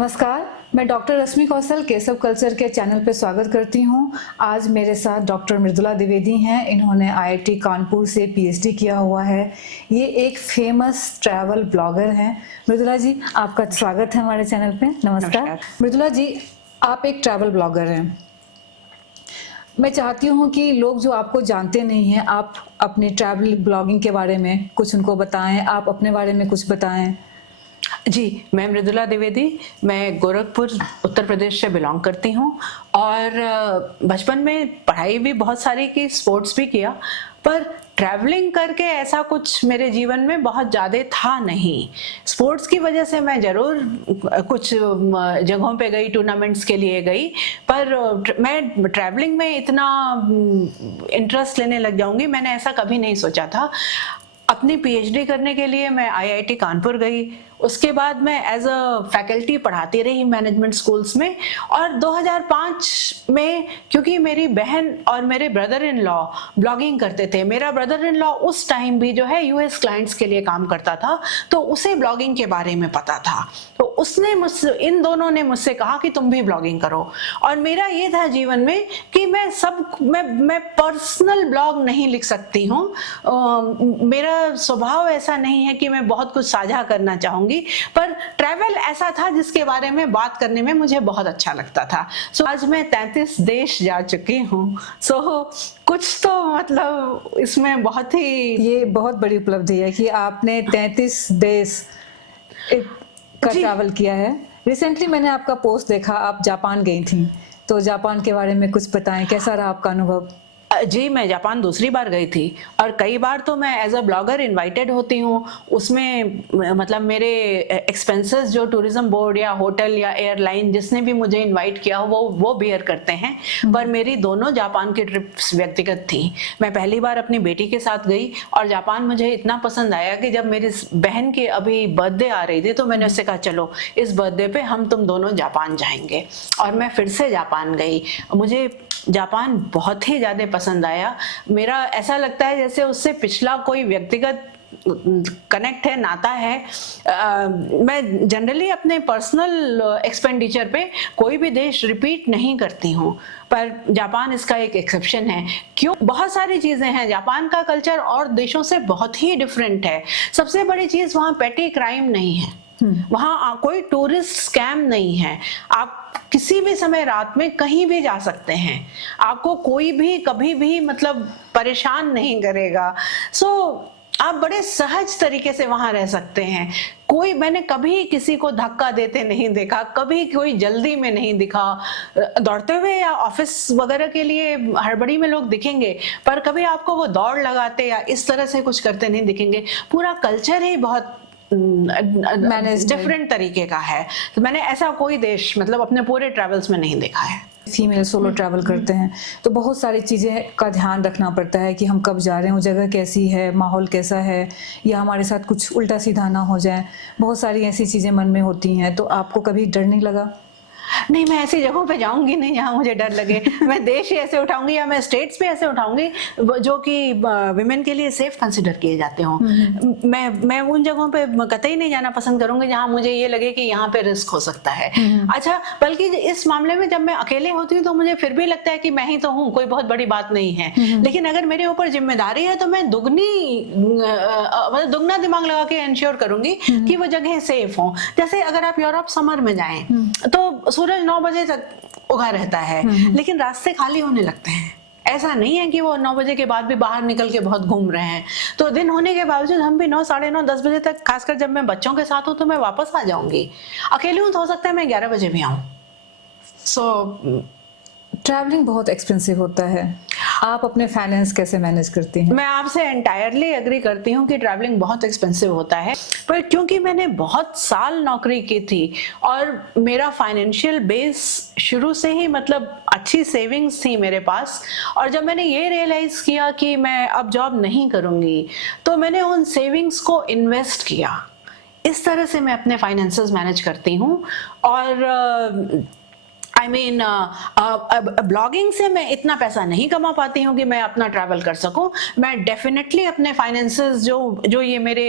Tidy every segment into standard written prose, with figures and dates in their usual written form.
नमस्कार, मैं डॉक्टर रश्मि कौशल केशव कल्चर के चैनल पे स्वागत करती हूँ। आज मेरे साथ डॉक्टर मृदुला द्विवेदी हैं। इन्होंने आईआईटी कानपुर से पीएचडी किया हुआ है। ये एक फेमस ट्रैवल ब्लॉगर हैं। मृदुला जी, आपका स्वागत है हमारे चैनल पे। नमस्कार। मृदुला जी, आप एक ट्रैवल ब्लॉगर हैं। मैं चाहती हूँ कि लोग जो आपको जानते नहीं हैं, आप अपने ट्रैवल ब्लॉगिंग के बारे में कुछ उनको बताएं, आप अपने बारे में कुछ बताएं। जी, मैं मृदुला द्विवेदी, मैं गोरखपुर उत्तर प्रदेश से बिलोंग करती हूँ और बचपन में पढ़ाई भी बहुत सारी की, स्पोर्ट्स भी किया, पर ट्रैवलिंग करके ऐसा कुछ मेरे जीवन में बहुत ज़्यादा था नहीं। स्पोर्ट्स की वजह से मैं ज़रूर कुछ जगहों पे गई, टूर्नामेंट्स के लिए गई, पर मैं ट्रैवलिंग में इतना इंटरेस्ट लेने लग जाऊंगी मैंने ऐसा कभी नहीं सोचा था। अपनी पीएचडी करने के लिए मैं आईआईटी कानपुर गई। उसके बाद मैं एज अ फैकल्टी पढ़ाती रही मैनेजमेंट स्कूल्स में। और 2005 में, क्योंकि मेरी बहन और मेरे ब्रदर इन लॉ ब्लॉगिंग करते थे, मेरा ब्रदर इन लॉ उस टाइम भी जो है यूएस क्लाइंट्स के लिए काम करता था, तो उसे ब्लॉगिंग के बारे में पता था। तो उसने मुझसे, इन दोनों ने मुझसे कहा कि तुम भी ब्लॉगिंग करो। और मेरा ये था जीवन में कि मैं पर्सनल ब्लॉग नहीं लिख सकती हूँ। मेरा स्वभाव ऐसा नहीं है कि मैं बहुत कुछ साझा करना चाहूंगी, पर ट्रैवल ऐसा था जिसके बारे में बात करने में मुझे बहुत अच्छा लगता था। आज मैं 33 देश जा चुकी हूँ। कुछ तो मतलब इसमें बहुत ही, ये बहुत बड़ी उपलब्धि है कि आपने 33 देश का ट्रैवल किया है। रिसेंटली मैंने आपका पोस्ट देखा, आप जापान गई थी, तो जापान के बारे में कुछ बताएं, कैसा रहा आपका अनुभव? जी, मैं जापान दूसरी बार गई थी और कई बार तो मैं एज अ ब्लॉगर इनवाइटेड होती हूँ। उसमें मतलब मेरे एक्सपेंसेस जो टूरिज्म बोर्ड या होटल या एयरलाइन जिसने भी मुझे इनवाइट किया हो वो बेयर करते हैं। पर मेरी दोनों जापान की ट्रिप्स व्यक्तिगत थी। मैं पहली बार अपनी बेटी के साथ गई और जापान मुझे इतना पसंद आया कि जब मेरी बहन की अभी बर्थडे आ रही थी तो मैंने उससे कहा चलो इस बर्थडे पे हम तुम दोनों जापान जाएंगे। और मैं फिर से जापान गई। मुझे जापान बहुत ही ज़्यादा पसंद आया। मेरा ऐसा लगता है जैसे उससे पिछला कोई व्यक्तिगत कनेक्ट है, नाता है। मैं जनरली अपने पर्सनल एक्सपेंडिचर पे कोई भी देश रिपीट नहीं करती हूँ, पर जापान इसका एक एक्सेप्शन है। क्यों? बहुत सारी चीज़ें हैं। जापान का कल्चर और देशों से बहुत ही डिफरेंट है। सबसे बड़ी चीज़, वहाँ पेटी क्राइम नहीं है, वहाँ कोई टूरिस्ट स्कैम नहीं है। आप किसी भी समय रात में कहीं भी जा सकते हैं, आपको कोई भी कभी भी मतलब परेशान नहीं करेगा। आप बड़े सहज तरीके से वहां रह सकते हैं। मैंने कभी किसी को धक्का देते नहीं देखा, कभी कोई जल्दी में नहीं दिखा। दौड़ते हुए या ऑफिस वगैरह के लिए हड़बड़ी में लोग दिखेंगे, पर कभी आपको वो दौड़ लगाते या इस तरह से कुछ करते नहीं दिखेंगे। पूरा कल्चर ही बहुत डिफरेंट तरीके का है। तो मैंने ऐसा कोई देश मतलब अपने पूरे ट्रैवल्स में नहीं देखा है। फीमेल सोलो ट्रैवल करते हैं तो बहुत सारी चीज़ें का ध्यान रखना पड़ता है कि हम कब जा रहे हैं, वो जगह कैसी है, माहौल कैसा है, या हमारे साथ कुछ उल्टा सीधा ना हो जाए। बहुत सारी ऐसी चीज़ें मन में होती हैं। तो आपको कभी डर नहीं लगा? नहीं, मैं ऐसी जगहों पे जाऊंगी नहीं जहां मुझे डर लगे। मैं देश ही ऐसे उठाऊंगी या मैं स्टेट्स भी ऐसे उठाऊंगी जो कि विमेन के लिए सेफ कंसिडर किए जाते हों। मैं उन जगहों पे कतई नहीं जाना पसंद करूंगी जहां मुझे ये लगे कि यहाँ पे रिस्क हो सकता है। अच्छा, बल्कि इस मामले में जब मैं अकेले होती हूँ तो मुझे फिर भी लगता है कि मैं ही तो हूँ, कोई बहुत बड़ी बात नहीं है। लेकिन अगर मेरे ऊपर जिम्मेदारी है तो मैं दुगना दिमाग लगा के इंश्योर करूंगी कि वो जगह सेफ हो। जैसे अगर आप यूरोप समर में जाएं तो सूरज 9 बजे तक उगा रहता है, लेकिन रास्ते खाली होने लगते हैं। ऐसा नहीं है कि वो 9 बजे के बाद भी बाहर निकल के बहुत घूम रहे हैं। तो दिन होने के बावजूद हम भी 9, साढ़े 9, 10 बजे तक, खासकर जब मैं बच्चों के साथ हूँ तो मैं वापस आ जाऊंगी। अकेली हूँ तो हो सकता है मैं 11 बजे भी आऊँ। ट्रैवलिंग बहुत एक्सपेंसिव होता है। आप अपने फाइनेंस कैसे मैनेज करती हैं? मैं आपसे एंटायरली एग्री करती हूँ कि ट्रैवलिंग बहुत एक्सपेंसिव होता है, पर क्योंकि मैंने बहुत साल नौकरी की थी और मेरा फाइनेंशियल बेस शुरू से ही मतलब अच्छी सेविंग्स थी मेरे पास, और जब मैंने ये रियलाइज किया कि मैं अब जॉब नहीं करूँगी तो मैंने उन सेविंग्स को इन्वेस्ट किया। इस तरह से मैं अपने फाइनेंसेस मैनेज करती हूँ। और आई मीन ब्लॉगिंग से मैं इतना पैसा नहीं कमा पाती हूँ कि मैं अपना ट्रैवल कर सकूं। मैं डेफिनेटली अपने फाइनेंसेस जो ये मेरे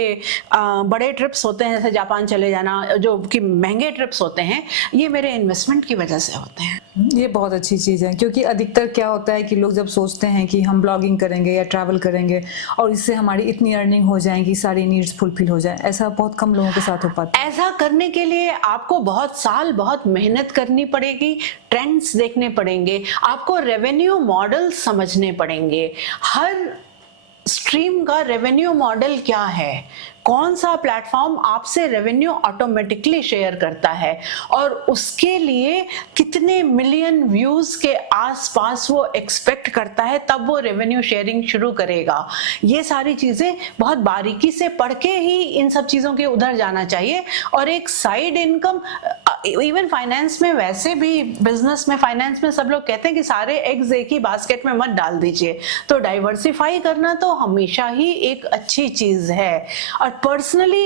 बड़े ट्रिप्स होते हैं, जैसे जापान चले जाना, जो कि महंगे ट्रिप्स होते हैं, ये मेरे इन्वेस्टमेंट की वजह से होते हैं। ये बहुत अच्छी चीज़ है, क्योंकि अधिकतर क्या होता है कि लोग जब सोचते हैं कि हम ब्लॉगिंग करेंगे या ट्रैवल करेंगे और इससे हमारी इतनी अर्निंग हो जाएगी, सारी नीड्स फुलफिल हो जाए, ऐसा बहुत कम लोगों के साथ हो पाता है। ऐसा करने के लिए आपको बहुत साल बहुत मेहनत करनी पड़ेगी, ट्रेंड्स देखने पड़ेंगे, आपको रेवेन्यू मॉडल समझने पड़ेंगे। हर स्ट्रीम का रेवेन्यू मॉडल क्या है, कौन सा प्लेटफॉर्म आपसे रेवेन्यू ऑटोमेटिकली शेयर करता है और उसके लिए कितने मिलियन व्यूज के आसपास वो एक्सपेक्ट करता है, तब वो रेवेन्यू शेयरिंग शुरू करेगा। ये सारी चीजें बहुत बारीकी से पढ़ के ही इन सब चीजों के उधर जाना चाहिए। और एक साइड इनकम, इवन फाइनेंस में, वैसे भी बिजनेस में, फाइनेंस में सब लोग कहते हैं कि सारे एग्स एक ही बास्केट में मत डाल दीजिए, तो डाइवर्सिफाई करना तो हमेशा ही एक अच्छी चीज है। और पर्सनली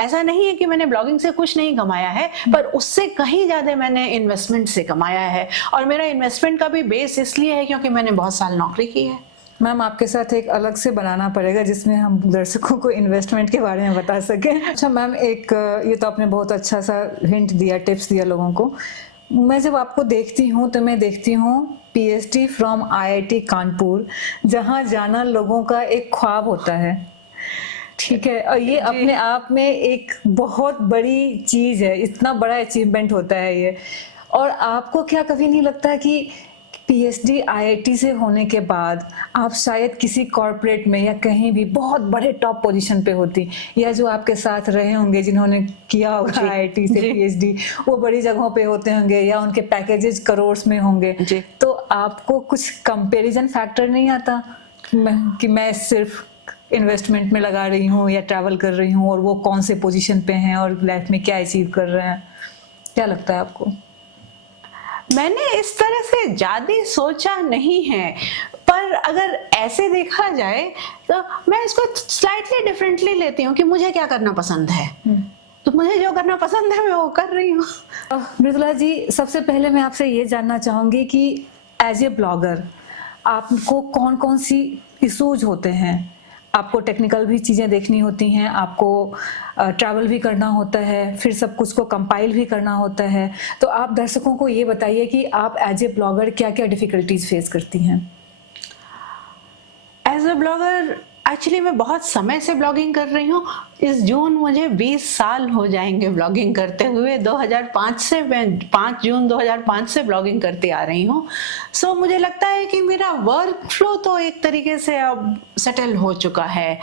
ऐसा नहीं है कि मैंने ब्लॉगिंग से कुछ नहीं कमाया है, पर उससे कहीं ज्यादा मैंने इन्वेस्टमेंट से कमाया है। और मेरा इन्वेस्टमेंट का भी बेस इसलिए है क्योंकि मैंने बहुत साल नौकरी की है। मैम, आपके साथ एक अलग से बनाना पड़ेगा जिसमें हम दर्शकों को इन्वेस्टमेंट के बारे में बता सकें। अच्छा मैम, एक ये तो आपने बहुत अच्छा सा हिंट दिया, टिप्स दिया लोगों को। मैं जब आपको देखती हूँ तो मैं देखती हूँ PhD फ्रॉम IIT कानपुर, जहाँ जाना लोगों का एक ख्वाब होता है, ठीक है, और ये अपने आप में एक बहुत बड़ी चीज है, इतना बड़ा अचीवमेंट होता है ये। और आपको क्या कभी नहीं लगता कि PhD IIT से होने के बाद आप शायद किसी कॉर्पोरेट में या कहीं भी बहुत बड़े टॉप पोजीशन पे होती, या जो आपके साथ रहे होंगे जिन्होंने किया होगा IIT से PhD, वो बड़ी जगहों पे होते होंगे या उनके पैकेजेस करोड़ में होंगे, तो आपको कुछ कंपैरिजन फैक्टर नहीं आता कि मैं सिर्फ इन्वेस्टमेंट में लगा रही हूँ या ट्रैवल कर रही हूँ और वो कौन से पोजीशन पे हैं और लाइफ में क्या अचीव कर रहे हैं? क्या लगता है आपको? मैंने इस तरह से ज्यादा सोचा नहीं है, पर अगर ऐसे देखा जाए तो मैं इसको स्लाइटली डिफरेंटली लेती हूँ कि मुझे क्या करना पसंद है, तो मुझे जो करना पसंद है मैं वो कर रही हूँ। मृदुला जी, सबसे पहले मैं आपसे ये जानना चाहूंगी कि एज ए ब्लॉगर आपको कौन कौन सी इशूज होते हैं? आपको टेक्निकल भी चीज़ें देखनी होती हैं, आपको ट्रैवल भी करना होता है, फिर सब कुछ को कंपाइल भी करना होता है, तो आप दर्शकों को ये बताइए कि आप एज ए ब्लॉगर क्या क्या डिफिकल्टीज फेस करती हैं? एज ए ब्लॉगर एक्चुअली मैं बहुत समय से ब्लॉगिंग कर रही हूँ। इस जून मुझे 20 साल हो जाएंगे ब्लॉगिंग करते हुए। 2005 से, मैं 5 जून 2005 से ब्लॉगिंग करती आ रही हूँ। सो मुझे लगता है कि मेरा वर्क फ्लो तो एक तरीके से अब सेटल हो चुका है।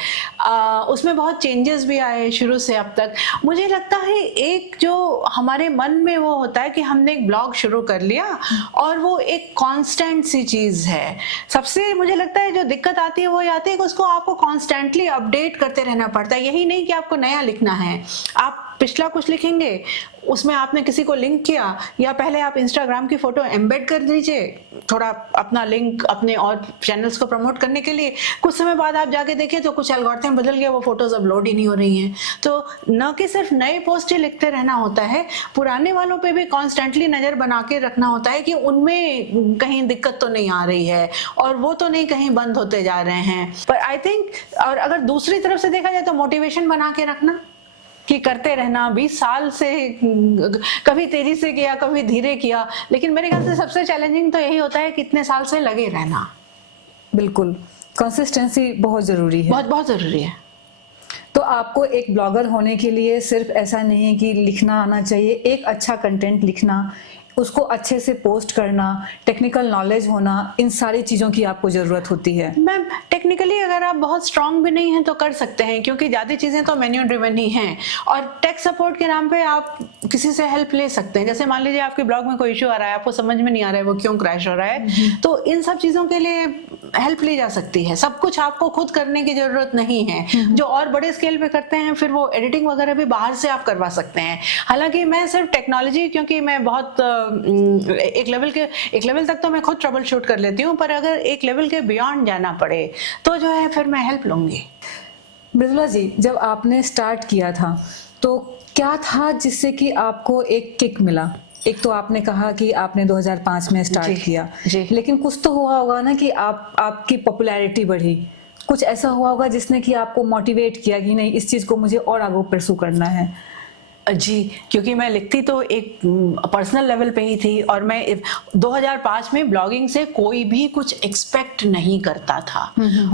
उसमें बहुत चेंजेस भी आए शुरू से अब तक। मुझे लगता है एक जो हमारे मन में वो होता है कि हमने एक ब्लॉग शुरू कर लिया और वो एक कांस्टेंट सी चीज़ है। सबसे मुझे लगता है जो दिक्कत आती है वो ये आती है कि उसको आपको कॉन्स्टेंटली अपडेट करते रहना पड़ता है। यही नहीं कि आपको नया लिखना है, आप पिछला कुछ लिखेंगे, उसमें आपने किसी को लिंक किया, या पहले आप इंस्टाग्राम की फोटो एम्बेड कर दीजिए थोड़ा अपना लिंक अपने और चैनल्स को प्रमोट करने के लिए। कुछ समय बाद आप जाके देखिए तो कुछ एल्गोरिथम बदल गया, वो फोटोज अब लोड ही नहीं हो रही हैं। तो न कि सिर्फ नए पोस्ट ही लिखते रहना होता है, पुराने वालों पे भी कॉन्स्टेंटली नजर बना के रखना होता है कि उनमें कहीं दिक्कत तो नहीं आ रही है और वो तो नहीं कहीं बंद होते जा रहे हैं। पर आई थिंक, और अगर दूसरी तरफ से देखा जाए तो मोटिवेशन बना के रखना कि करते रहना। 20 साल से कभी तेजी से किया, कभी धीरे किया, लेकिन मेरे ख्याल से सबसे चैलेंजिंग तो यही होता है कि इतने साल से लगे रहना। बिल्कुल, कंसिस्टेंसी बहुत जरूरी है, बहुत बहुत जरूरी है। तो आपको एक ब्लॉगर होने के लिए सिर्फ ऐसा नहीं है कि लिखना आना चाहिए, एक अच्छा कंटेंट लिखना, उसको अच्छे से पोस्ट करना, टेक्निकल नॉलेज होना, इन सारी चीज़ों की आपको ज़रूरत होती है। मैम टेक्निकली अगर आप बहुत स्ट्रांग भी नहीं हैं तो कर सकते हैं, क्योंकि ज़्यादा चीज़ें तो मेन्यू ड्रिवन ही हैं। और टेक सपोर्ट के नाम पे आप किसी से हेल्प ले सकते हैं। जैसे मान लीजिए आपके ब्लॉग में कोई इशू आ रहा है, आपको समझ में नहीं आ रहा है वो क्यों क्रैश हो रहा है, तो इन सब चीज़ों के लिए हेल्प ली जा सकती है। सब कुछ आपको खुद करने की ज़रूरत नहीं है। जो और बड़े स्केल पे करते हैं फिर वो एडिटिंग वगैरह भी बाहर से आप करवा सकते हैं। हालांकि मैं सिर्फ टेक्नोलॉजी, क्योंकि मैं बहुत एक लेवल तक तो मैं खुद ट्रबल शूट कर लेती हूँ, पर अगर एक लेवल के बियॉन्ड जाना पड़े तो जो है फिर मैं हेल्प लूंगी। मृदुला जी, जब आपने स्टार्ट किया था तो क्या था जिससे कि आपको एक किक मिला? एक तो आपने कहा कि आपने 2005 में स्टार्ट जी, किया, जी। लेकिन कुछ तो हुआ होगा ना कि आपकी पॉपुलैरिटी बढ़ी, कुछ ऐसा हुआ होगा जिसने कि आपको मोटिवेट किया कि नहीं इस चीज को मुझे और आगे परसू करना है। जी, क्योंकि मैं लिखती तो एक पर्सनल लेवल पे ही थी, और मैं 2005 में ब्लॉगिंग से कोई भी कुछ एक्सपेक्ट नहीं करता था।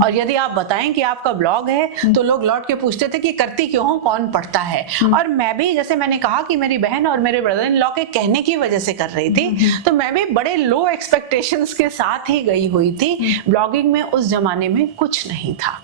और यदि आप बताएं कि आपका ब्लॉग है तो लोग लौट के पूछते थे कि करती क्यों हो, कौन पढ़ता है। और मैं भी, जैसे मैंने कहा कि मेरी बहन और मेरे ब्रदर इन लॉ के कहने की वजह से कर रही थी, तो मैं भी बड़े लो एक्सपेक्टेशंस के साथ ही गई हुई थी। ब्लॉगिंग में उस जमाने में कुछ नहीं था,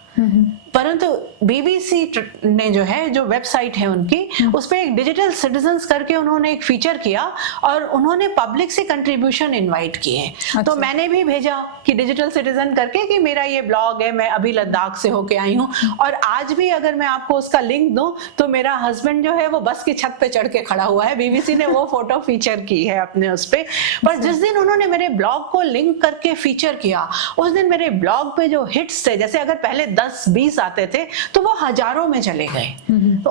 परंतु बीबीसी ने जो है, जो वेबसाइट है उनकी, उस पे एक डिजिटल सिटीजन्स करके उन्होंने एक फीचर किया और उन्होंने पब्लिक से कंट्रीब्यूशन इनवाइट किए। अच्छा। तो मैंने भी भेजा कि डिजिटल सिटीजन करके कि मेरा ये ब्लॉग है, मैं अभी लद्दाख से होके आई हूँ, और आज भी अगर मैं आपको उसका लिंक दूं तो मेरा हस्बैंड जो है वो बस की छत पे चढ़ के खड़ा हुआ है। बीबीसी ने वो फोटो फीचर की है अपने उस पे। पर जिस दिन उन्होंने मेरे ब्लॉग को लिंक करके फीचर किया, उस दिन मेरे ब्लॉग पे जो हिट्स थे, जैसे अगर पहले 10-20 आते थे तो वो हजारों में चले गए। तो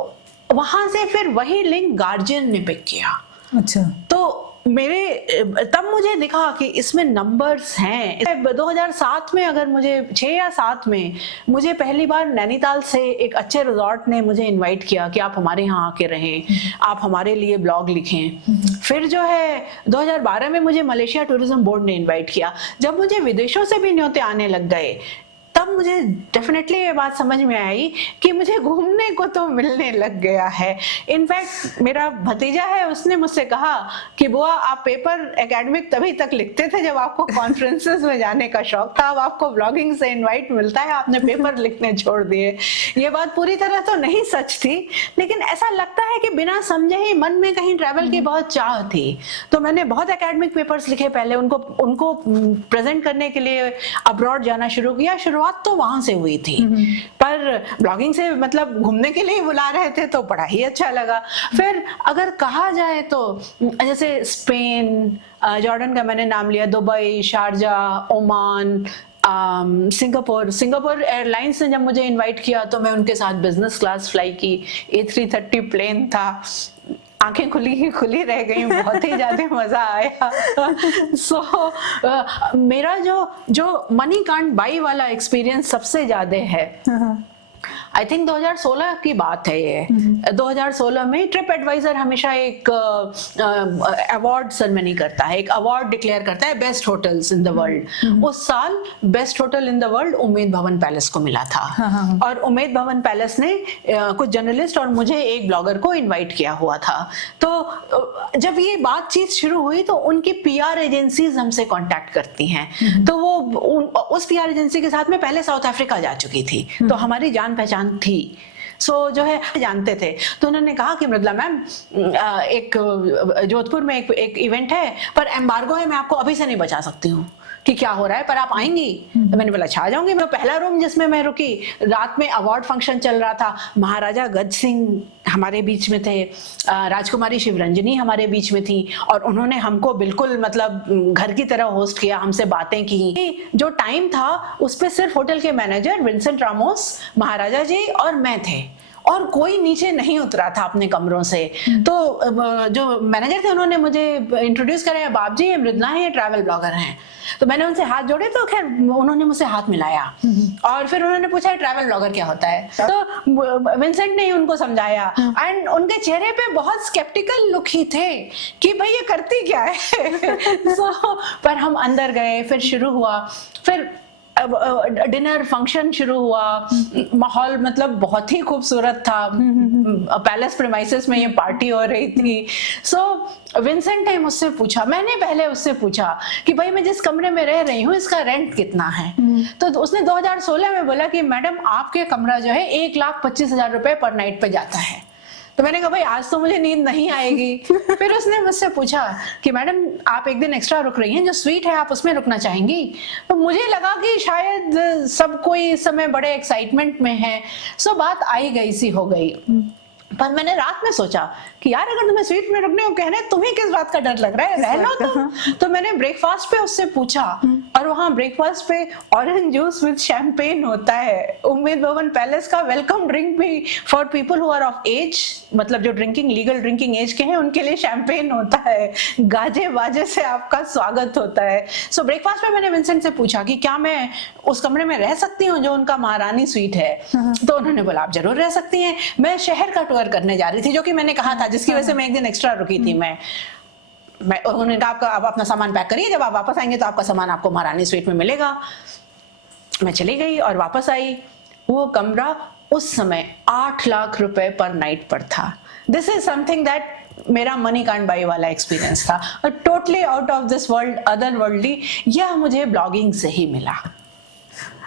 वहां से फिर वही लिंक गार्जियन ने पिक किया। अच्छा। तो तब मुझे दिखा कि इसमें नंबर्स हैं। 2007 में, अगर मुझे 6 या 7 में, मुझे पहली बार नैनीताल से एक अच्छे रिजॉर्ट ने मुझे इनवाइट किया कि आप हमारे यहाँ आके रहें, आप हमारे लिए ब्लॉग लिखें। फिर जो है 2012 में मुझे मलेशिया टूरिज्म बोर्ड ने इनवाइट किया। जब मुझे विदेशों से भी न्योते आने लग गए, तब मुझे डेफिनेटली ये बात समझ में आई कि मुझे घूमने को तो मिलने लग गया है। इनफैक्ट मेरा भतीजा है, उसने मुझसे कहा कि बुआ आप पेपर एकेडमिक तभी तक लिखते थे जब आपको कॉन्फ्रेंसेस में जाने का शौक था, अब आपको ब्लॉगिंग से इनवाइट मिलता है, आपने पेपर लिखने छोड़ दिए। ये बात पूरी तरह तो नहीं सच थी, लेकिन ऐसा लगता है कि बिना समझे ही मन में कहीं ट्रैवल की बहुत चाह थी। तो मैंने बहुत एकेडमिक पेपर्स लिखे पहले, उनको प्रेजेंट करने के लिए अब्रॉड जाना शुरू किया। शुरुआत तो वहां से हुई थी, पर ब्लॉगिंग से मतलब घूमने के लिए बुला रहे थे तो बड़ा ही अच्छा लगा। फिर अगर कहा जाए तो जैसे स्पेन, जॉर्डन का मैंने नाम लिया, Dubai, Sharjah, Oman, Singapore airlines ने जब मुझे इनवाइट किया तो मैं उनके साथ बिजनेस क्लास फ्लाई की। A330 प्लेन था, आंखें खुली रह गई, बहुत ही ज्यादा मजा आया। मेरा जो मनी कांट बाई वाला एक्सपीरियंस सबसे ज्यादा है, आई थिंक 2016 की बात है ये। 2016 में ट्रिप एडवाइजर हमेशा एक अवार्ड सेरेमनी करता है, एक अवार्ड डिक्लेयर करता है best hotels in the world. उस साल best hotel in the world Umaid Bhawan palace को मिला था। और उम्मेद भवन पैलेस ने कुछ जर्नलिस्ट और मुझे एक ब्लॉगर को इनवाइट किया हुआ था। तो जब ये बातचीत शुरू हुई तो उनकी PR एजेंसीज हमसे कांटेक्ट करती हैं। तो वो उस PR एजेंसी के साथ में पहले साउथ अफ्रीका जा चुकी थी, तो हमारी जान पहचान थी। जो है जानते थे। तो उन्होंने कहा कि मृदुला मैम, एक जोधपुर में एक इवेंट है पर एम्बार्गो है, मैं आपको अभी से नहीं बचा सकती हूँ कि क्या हो रहा है, पर आप आएंगी? तो मैंने बोला अच्छा आ जाऊंगी। मैं पहला रूम जिसमें मैं रुकी, रात में अवार्ड फंक्शन चल रहा था, महाराजा गज सिंह हमारे बीच में थे, राजकुमारी शिवरंजनी हमारे बीच में थी, और उन्होंने हमको बिल्कुल मतलब घर की तरह होस्ट किया, हमसे बातें की। जो टाइम था उस पर सिर्फ होटल के मैनेजर विंसेंट रामोस, महाराजा जी और मैं थे, और कोई नीचे नहीं उतरा था अपने कमरों से। तो जो मैनेजर थे उन्होंने मुझे इंट्रोड्यूस कराया, बाप जी ये मृदुला है, ये ट्रैवल ब्लॉगर हैं। तो मैंने उनसे हाथ जोड़े, तो खैर उन्होंने मुझसे हाथ मिलाया, और फिर उन्होंने पूछा ट्रैवल ब्लॉगर क्या होता है। तो विंसेंट ने ही उनको समझाया, एंड उनके चेहरे पे बहुत स्केप्टिकल लुक ही थे कि भाई ये करती क्या है। पर हम अंदर गए, फिर शुरू हुआ, फिर डिनर फंक्शन शुरू हुआ। माहौल मतलब बहुत ही खूबसूरत था, पैलेस प्रीमाइसेस में ये पार्टी हो रही थी। विंसेंट ने मुझसे पूछा, मैंने पहले उससे पूछा कि भाई मैं जिस कमरे में रह रही हूँ इसका रेंट कितना है। तो उसने 2016 में बोला कि मैडम आपके कमरा जो है 1,25,000 रुपए पर नाइट पे जाता है। तो मैंने कहा भाई आज तो मुझे नींद नहीं आएगी। फिर उसने मुझसे पूछा कि मैडम आप एक दिन एक्स्ट्रा रुक रही हैं, जो स्वीट है आप उसमें रुकना चाहेंगी? तो मुझे लगा कि शायद सब कोई इस समय बड़े एक्साइटमेंट में है, बात आई गई सी हो गई। पर मैंने रात में सोचा कि यार अगर तुम्हें स्वीट में रुकने को कह रहे हैं, तुम्हें किस बात का डर लग रहा है, रह लो तुम। तो मैंने ब्रेकफास्ट पे उससे पूछा, और वहाँ ब्रेकफास्ट पे ऑरेंज जूस विद शैंपेन होता है। उम्मीद भवन पैलेस का वेलकम ड्रिंक भी for people who are of age, मतलब जो लीगल ड्रिंकिंग एज के हैं उनके लिए शैंपेन होता है, गाजे बाजे से आपका स्वागत होता है। सो ब्रेकफास्ट पे मैंने विंसेंट से पूछा कि क्या मैं उस कमरे में रह सकती हूँ जो उनका महारानी स्वीट है। तो उन्होंने बोला आप जरूर रह सकती हैं। मैं शहर का टूर करने जा रही थी, जो कि मैंने कहा था, जिसकी वजह से मैं एक दिन एक्स्ट्रा रुकी थी। मैं उन्होंने कहा आप अपना सामान पैक करिए, जब आप वापस आएंगे तो आपका सामान आपको महारानी स्वीट में मिलेगा। मैं चली गई और वापस आई। वो कमरा उस समय 8 लाख रुपए पर नाइट पर था। दिस इज समथिंग दैट मेरा मनी कांट बाई वाला एक्सपीरियंस था, और totally out of this world, other worldly. यह मुझे ब्लॉगिंग से ही मिला।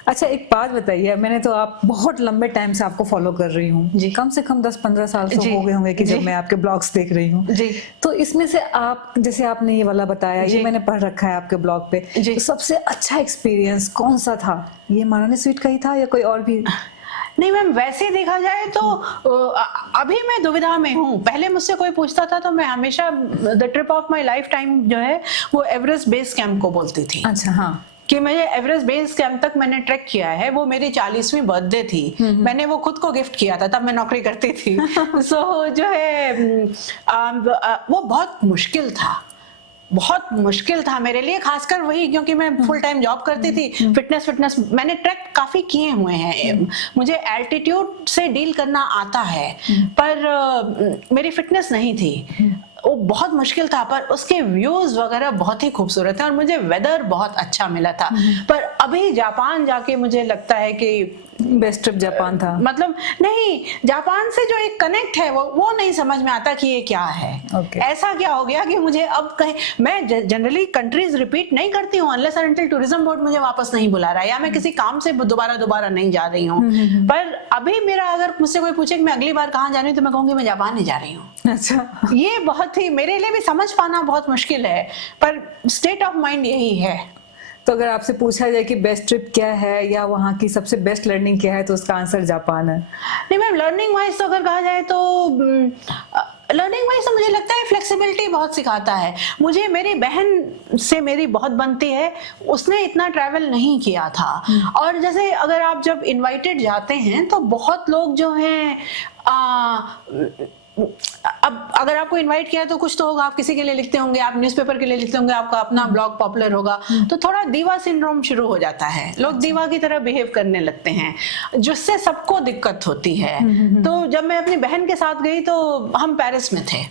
अच्छा, एक बात बताइए, मैंने तो आप बहुत लंबे टाइम से आपको फॉलो कर रही हूँ जी, कम से कम 10-15 साल तो हो गए होंगे कि जब मैं आपके ब्लॉग्स देख रही हूँ जी। तो इसमें से आप, जैसे आपने ये वाला बताया, ये मैंने पढ़ रखा है आपके ब्लॉग पे, तो सबसे अच्छा एक्सपीरियंस कौन सा था? ये महारानी स्वीट का ही था या कोई और भी? नहीं मैम, वैसे देखा जाए तो अभी मैं दुविधा में हूँ। पहले मुझसे कोई पूछता था तो मैं हमेशा the trip of my life time जो है वो एवरेस्ट बेस कैंप को बोलती थी। अच्छा, हाँ, कि मुझे एवरेस्ट बेस कैंप तक मैंने ट्रैक किया है। वो मेरी 40वीं बर्थडे थी, मैंने वो खुद को गिफ्ट किया था, तब मैं नौकरी करती थी। सो जो है वो बहुत मुश्किल था, बहुत मुश्किल था मेरे लिए, खासकर वही क्योंकि मैं फुल टाइम जॉब करती थी। फिटनेस मैंने ट्रैक काफी किए हुए हैं, मुझे एल्टीट्यूड से डील करना आता है, पर मेरी फिटनेस नहीं थी। वो बहुत मुश्किल था, पर उसके व्यूज वगैरह बहुत ही खूबसूरत थे और मुझे वेदर बहुत अच्छा मिला था। पर अभी जापान जाके मुझे लगता है कि बेस्ट ट्रिप जापान था। मतलब नहीं, जापान से जो एक कनेक्ट है वो नहीं समझ में आता कि ये क्या है। ऐसा क्या हो गया कि मुझे अब कहीं, मैं जनरली कंट्रीज रिपीट नहीं करती हूँ unless and until tourism board मुझे वापस नहीं बुला रहा है या मैं किसी काम से दोबारा नहीं जा रही हूँ। पर अभी मेरा, अगर मुझसे कोई पूछे कि मैं अगली बार कहाँ जा रही हूँ, तो मैं कहूँगी मैं जापान नहीं जा रही हूँ। अच्छा, ये बहुत ही मेरे लिए भी समझ पाना बहुत मुश्किल है, पर स्टेट ऑफ माइंड यही है। तो अगर आपसे पूछा जाए कि बेस्ट ट्रिप क्या है या वहाँ की सबसे बेस्ट लर्निंग क्या है, तो उसका आंसर जापान है। नहीं मैम, लर्निंग वाइज तो अगर कहा जाए तो लर्निंग वाइज तो मुझे लगता है फ्लेक्सिबिलिटी बहुत सिखाता है। मुझे मेरी बहन से मेरी बहुत बनती है, उसने इतना ट्रैवल नहीं किया था। और जैसे अगर आप जब इनवाइटेड जाते हैं तो बहुत लोग जो हैं अब अगर आपको इनवाइट किया तो कुछ तो होगा, आप किसी के लिए लिखते होंगे, आप न्यूज़पेपर के लिए लिखते होंगे, आपका अपना ब्लॉग पॉपुलर होगा, तो थोड़ा दीवा सिंड्रोम शुरू हो जाता है। लोग दीवा की तरह बिहेव करने लगते हैं, जिससे सबको दिक्कत होती है। तो जब मैं अपनी बहन के साथ गई तो हम पेरिस में थे,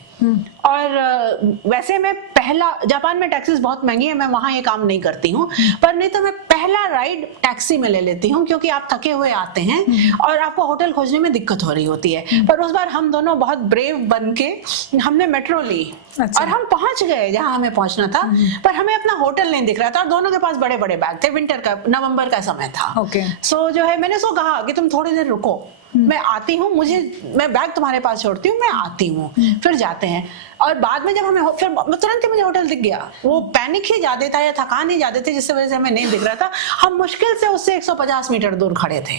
और वैसे मैं पहला, जापान में टैक्सीज बहुत महंगी है, मैं वहां ये काम नहीं करती हूँ, पर नहीं तो मैं पहला राइड टैक्सी में ले लेती हूँ, क्योंकि आप थके हुए आते हैं और आपको होटल खोजने में दिक्कत हो रही होती है। पर उस बार हम दोनों बहुत ब्रेव बन के हमने मेट्रो ली। अच्छा। और हम पहुंच गए जहां हमें पहुंचना था, पर हमें अपना होटल नहीं दिख रहा था और दोनों के पास बड़े बड़े बैग थे। विंटर का, नवंबर का समय था। सो जो है मैंने उसको कहा कि तुम थोड़ी देर रुको, मैं आती हूँ, मैं बैग तुम्हारे पास छोड़ती हूँ, मैं आती हूँ। फिर जाते हैं, और बाद में जब हमें फिर तुरंत ही मुझे होटल दिख गया। वो पैनिक ही ज्यादा था या थकान ही ज्यादा थी, जिससे वजह से हमें नहीं दिख रहा था। हम मुश्किल से उससे 150 मीटर दूर खड़े थे।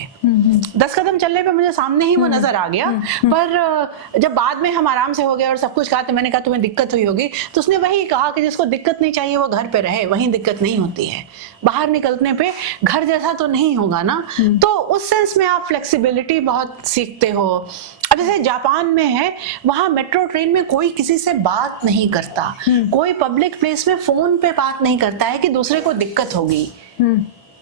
10 कदम चलने पे मुझे सामने ही वो नजर आ गया। पर जब बाद में हम आराम से हो गए और सब कुछ कहा, तो मैंने कहा तुम्हें दिक्कत हुई होगी, तो उसने वही कहा कि जिसको दिक्कत नहीं चाहिए वो घर पे रहे, वहीं दिक्कत नहीं होती है, बाहर निकलने पे घर जैसा तो नहीं होगा ना। तो उस सेंस में आप फ्लेक्सिबिलिटी बहुत सीखते हो। अब जैसे जापान में है, वहां मेट्रो ट्रेन में कोई किसी से बात नहीं करता, कोई पब्लिक प्लेस में फोन पे बात नहीं करता है कि दूसरे को दिक्कत होगी।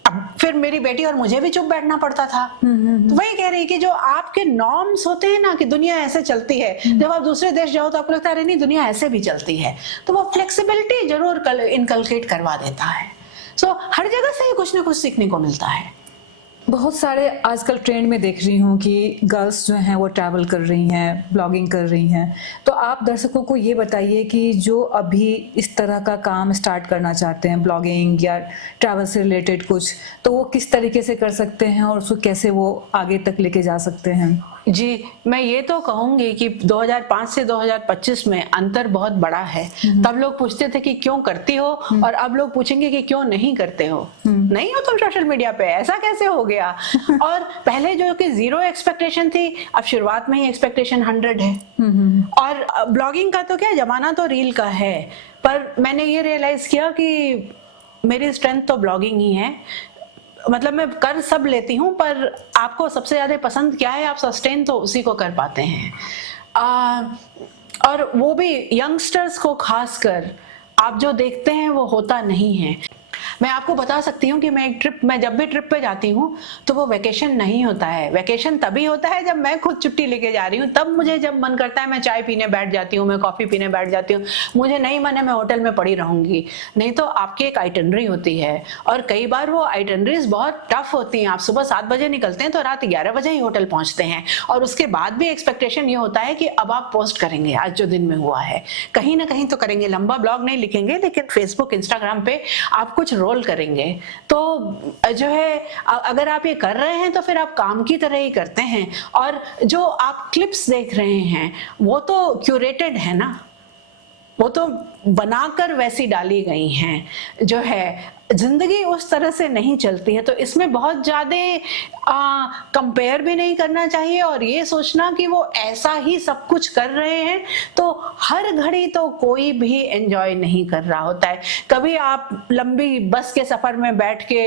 अब फिर मेरी बेटी और मुझे भी चुप बैठना पड़ता था। तो वही कह रही कि जो आपके नॉर्म्स होते हैं ना, कि दुनिया ऐसे चलती है, जब आप दूसरे देश जाओ तो आपको लगता है नहीं दुनिया ऐसे भी चलती है, तो वो फ्लेक्सिबिलिटी जरूर इनकलकेट करवा देता है। सो हर जगह से ही कुछ ना कुछ सीखने को मिलता है। बहुत सारे आजकल ट्रेंड में देख रही हूँ कि गर्ल्स जो हैं वो ट्रैवल कर रही हैं, ब्लॉगिंग कर रही हैं। तो आप दर्शकों को ये बताइए कि जो अभी इस तरह का काम स्टार्ट करना चाहते हैं, ब्लॉगिंग या ट्रैवल से रिलेटेड कुछ, तो वो किस तरीके से कर सकते हैं और उसको कैसे वो आगे तक लेके जा सकते हैं? जी, मैं ये तो कहूंगी कि 2005 से 2025 में अंतर बहुत बड़ा है। तब लोग पूछते थे कि क्यों करती हो, और अब लोग पूछेंगे कि क्यों नहीं करते हो। नहीं हो तुम सोशल मीडिया पे, ऐसा कैसे हो गया? और पहले जो कि 0 एक्सपेक्टेशन थी, अब शुरुआत में ही एक्सपेक्टेशन 100 है। और ब्लॉगिंग का तो क्या, जमाना तो रील का है, पर मैंने ये रियलाइज किया कि मेरी स्ट्रेंथ तो ब्लॉगिंग ही है। मतलब मैं कर सब लेती हूँ, पर आपको सबसे ज्यादा पसंद क्या है, आप सस्टेन तो उसी को कर पाते हैं। और वो भी यंगस्टर्स को खासकर आप जो देखते हैं वो होता नहीं है। मैं आपको बता सकती हूँ कि मैं जब भी ट्रिप पे जाती हूँ तो वो वेकेशन नहीं होता है। वेकेशन तभी होता है जब मैं खुद छुट्टी लेके जा रही हूँ, तब मुझे जब मन करता है मैं चाय पीने बैठ जाती हूँ, मैं कॉफी पीने बैठ जाती हूँ। मुझे नहीं मन है मैं होटल में पड़ी रहूंगी। नहीं तो आपकी एक आइटनरी होती है, और कई बार वो आइटनरीज बहुत टफ होती हैं। आप सुबह 7 बजे निकलते हैं तो रात 11 बजे ही होटल पहुंचते हैं, और उसके बाद भी एक्सपेक्टेशन ये होता है कि अब आप पोस्ट करेंगे, आज जो दिन में हुआ है कहीं ना कहीं तो करेंगे। लंबा ब्लॉग नहीं लिखेंगे, लेकिन फेसबुक इंस्टाग्राम पे आप कुछ रोल करेंगे। तो जो है, अगर आप ये कर रहे हैं तो फिर आप काम की तरह ही करते हैं। और जो आप क्लिप्स देख रहे हैं वो तो क्यूरेटेड है ना, वो तो बनाकर वैसी डाली गई हैं। जो है जिंदगी उस तरह से नहीं चलती है, तो इसमें बहुत ज्यादा कंपेयर भी नहीं करना चाहिए, और ये सोचना कि वो ऐसा ही सब कुछ कर रहे हैं तो हर घड़ी तो कोई भी एंजॉय नहीं कर रहा होता है। कभी आप लंबी बस के सफर में बैठ के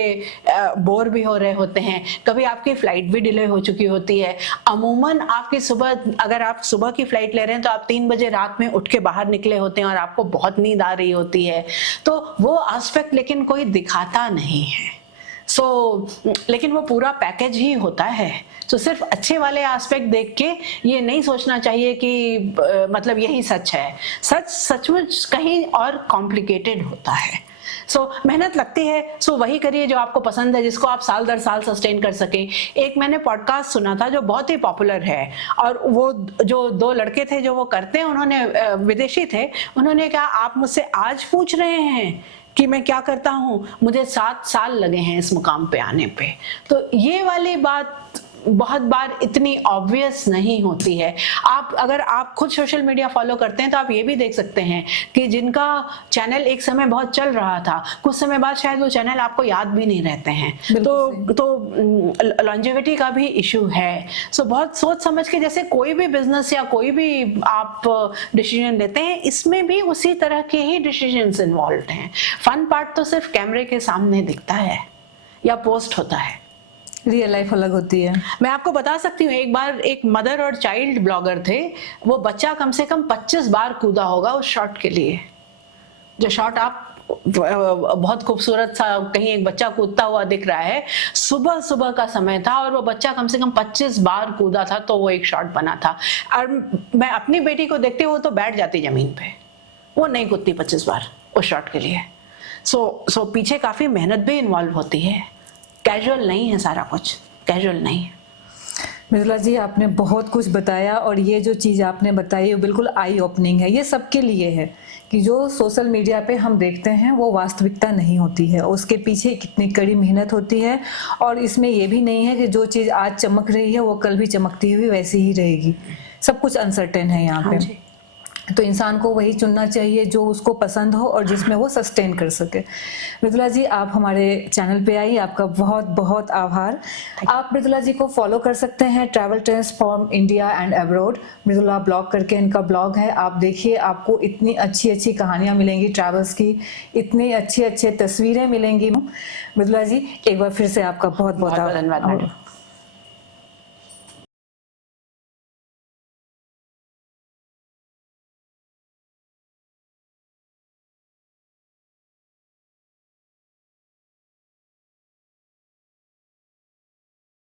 बोर भी हो रहे होते हैं, कभी आपकी फ्लाइट भी डिले हो चुकी होती है। अमूमन आपकी सुबह, अगर आप सुबह की फ्लाइट ले रहे हैं तो आप 3 बजे रात में उठ के बाहर निकले होते हैं और आपको बहुत नींद आ रही होती है। तो वो एस्पेक्ट लेकिन कोई दिखाता नहीं है। लेकिन वो पूरा पैकेज ही होता है। सिर्फ अच्छे वाले एस्पेक्ट देख के ये नहीं सोचना चाहिए कि मतलब यही सच है। सचमुच कहीं और कॉम्प्लिकेटेड होता है। मेहनत लगती है, वही करिए जो आपको पसंद है, जिसको आप साल दर साल सस्टेन कर सकें। एक मैंने पॉडकास्ट सुना था जो बहुत ही पॉपुलर है, और वो जो 2 लड़के थे जो वो करते हैं, उन्होंने विदेशी थे, उन्होंने कहा आप मुझसे आज पूछ रहे हैं कि मैं क्या करता हूँ, मुझे 7 साल लगे हैं इस मुकाम पे आने पे। तो ये वाली बात बहुत बार इतनी ऑब्वियस नहीं होती है। अगर आप खुद सोशल मीडिया फॉलो करते हैं तो आप ये भी देख सकते हैं कि जिनका चैनल एक समय बहुत चल रहा था, कुछ समय बाद शायद वो चैनल आपको याद भी नहीं रहते हैं। तो लॉन्जेविटी का भी इशू है। बहुत सोच समझ के, जैसे कोई भी बिजनेस या कोई भी आप डिसीजन लेते हैं, इसमें भी उसी तरह के ही डिसीजंस इन्वॉल्व हैं। फन पार्ट तो सिर्फ कैमरे के सामने दिखता है या पोस्ट होता है, रियल लाइफ अलग होती है। मैं आपको बता सकती हूँ, एक बार एक मदर और चाइल्ड ब्लॉगर थे, वो बच्चा कम से कम 25 बार कूदा होगा उस शॉट के लिए। जो शॉट आप बहुत खूबसूरत सा, कहीं एक बच्चा कूदता हुआ दिख रहा है, सुबह का समय था और वो बच्चा कम से कम 25 बार कूदा था, तो वो एक शॉट बना था। और मैं अपनी बेटी को देखती हूँ, वो तो बैठ जाती जमीन पे, वो नहीं कूदती 25 बार उस शॉट के लिए। पीछे काफी मेहनत भी इन्वॉल्व होती है, कैजुअल नहीं है सारा कुछ, कैजुअल नहीं है। मृदुला जी, आपने बहुत कुछ बताया, और ये जो चीज़ आपने बताई वो बिल्कुल आई ओपनिंग है। ये सबके लिए है कि जो सोशल मीडिया पे हम देखते हैं वो वास्तविकता नहीं होती है, उसके पीछे कितनी कड़ी मेहनत होती है। और इसमें ये भी नहीं है कि जो चीज़ आज चमक रही है वो कल भी चमकती हुई वैसी ही रहेगी। सब कुछ अनसर्टेन है यहाँ पे। तो इंसान को वही चुनना चाहिए जो उसको पसंद हो और जिसमें वो सस्टेन कर सके। मृदुला जी, आप हमारे चैनल पे आई, आपका बहुत बहुत आभार। आप मृदुला जी को फॉलो कर सकते हैं, travel transform India and abroad, Mridula blog करके इनका ब्लॉग है। आप देखिए, आपको इतनी अच्छी अच्छी कहानियाँ मिलेंगी ट्रैवल्स की, इतनी अच्छी अच्छी तस्वीरें मिलेंगी। मृदुला जी, एक बार फिर से आपका बहुत बहुत धन्यवाद।